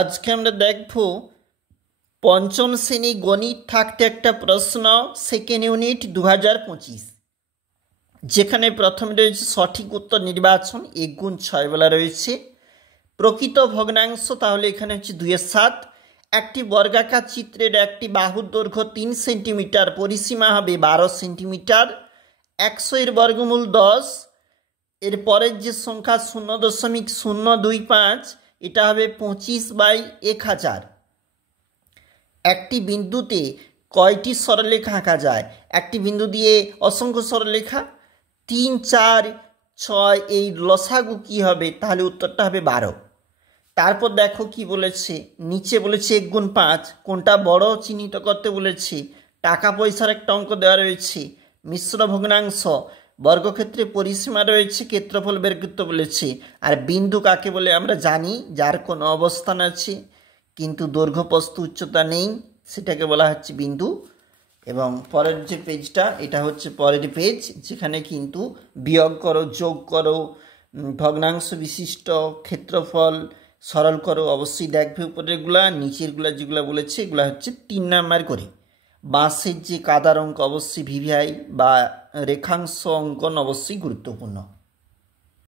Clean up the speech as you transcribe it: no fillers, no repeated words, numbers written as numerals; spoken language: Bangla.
আজকে আমরা দেখব পঞ্চম শ্রেণী গণিত থাকতে একটা প্রশ্ন সেকেন্ড ইউনিট 2025, যেখানে প্রথমে রয়েছে সঠিক উত্তর নির্বাচন 1 × 6 বলা রয়েছে। প্রকৃত ভগ্নাংশ তাহলে এখানে হচ্ছে 2/7। একটি বর্গাকার চিত্রের একটি বাহুর দৈর্ঘ্য 3 সেন্টিমিটার, পরিসীমা হবে 12 সেন্টিমিটার, 100 এর বর্গমূল 10। এর পরের যে সংখ্যা 0.025 এটা হবে 25/1000। একটি বিন্দুতে কয়টি সরলরেখা আঁকা যায়? একটি বিন্দু দিয়ে অসংখ্য সরলরেখা, 3, 4, 6, এই লসাগু কি হবে? তাহলে উত্তরটা হবে 12। তারপর দেখো কি বলেছে, নিচে বলেছে 1 × 5, কোনটা বড় চিহ্নিত করতে বলেছে। টাকা পয়সার একটা অঙ্ক দেওয়া রয়েছে, মিশ্র ভগ্নাংশ, বর্গক্ষেত্রে পরিসীমা রয়েছে, ক্ষেত্রফল বের করতে বলেছে। আর বিন্দু কাকে বলে আমরা জানি, যার কোনো অবস্থান আছে কিন্তু দৈর্ঘ্য প্রস্থ উচ্চতা নেই, সেটাকে বলা হচ্ছে বিন্দু। এবং পরের যে পেজটা, এটা হচ্ছে পরের পেজ, যেখানে কিন্তু বিয়োগ করো, যোগ করো, ভগ্নাংশ বিশিষ্ট ক্ষেত্রফল সরল করো, অবশ্যই দেখবে উপরেরগুলা। নিচেরগুলা যেগুলো বলেছে এগুলো হচ্ছে 3 নাম্বার করে। বাঁশের যে কাদার অঙ্ক অবশ্যই ভিভিআই বা রেখাংশ অঙ্কন অবশ্যই গুরুত্বপূর্ণ।